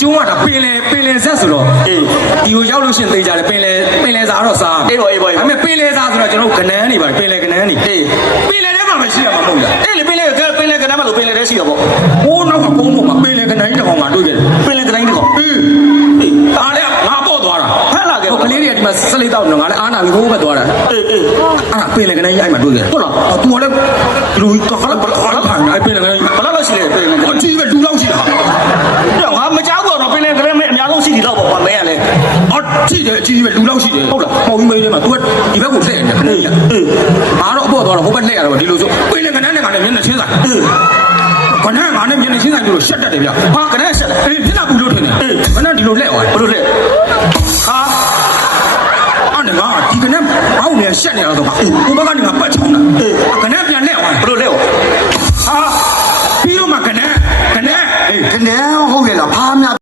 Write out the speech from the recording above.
ကျုံးကတာပင်လေဆက်ဆိုတော့ဒီကိုရောက်လို့ရှင်သေးကြတယ်ပင်လေစားတော့စားအေးပေါ့ဒါပေမဲ့ပင်လေစားဆိုတော့ကျွန်တော်ကနန်းနေပါပင်လေကနန်းနေပင်လေထဲမှာမရှိရမှာမဟုတ်လားအေးလေပင်လေကနန်းမှာလို့ပင်လေထဲရှိရပေါ့ဟိုးနောက်ကကုန်းပေါ်မှာပင်လေကနန်းကြီးတစ်ကောင်ငါတွေ့ခဲ့တယ်ပင်လေကနန်းကြီးတစ်ကောင်ဒါလည်းငါပေါ့သွားတာဟဲ့လားကဲကလေးတွေကဒီမှာစလိတ်တော့ငါလည်းအားနာပြီးဟိုးဘက်သွားတာပင်လေကနန်းကြီးအဲ့မှာတွေ့ခဲ့ဟုတ်လားသူကလည်းလူတော့ခလာဖန်အဲ့ပင်လေကနန်းကြီးဘယ်လောက်ရှိလဲပင်လေကနန်းကြီးပဲလူလောက်ရှိတာငါမကြောက်တော့ပင်လေကနန်းကြီးအများဆုံးရှိတယ်တော့ပေါ့မဲရလဲအော်ရှိတယ်အကြီးပဲလူလောက်ရှိတယ်ဟုတ်လားပေါ့ပြီးမဲထဲမှာ तू ဒီဘက်ကိုလှည့်နေတယ်ခဏကြီးငါတော့အပေါ်သွားတော့ဟိုဘက်လှည့်ရတော့ဒီလိုဆိုပင်လေကနန်းနဲ့ငါနဲ့မျက်နှာချင်းဆိုင်ကနန်းငါနဲ့မျက်နှာချင်းဆိုင်လို့ရှက်တတ်တယ်ဗျဟာကနန်းရှက်တယ်အေးမျက်နှာပူလို့ထင်တယ်ကနန်းဒီလိုလှည့်သွားတယ်ဘယ်လိုလှည့်ဟာအဲ့ငါဒီကနန်းဘောင်းနေရှက်နေတော့ဟိုဘက်ကနေငါပတ်ချ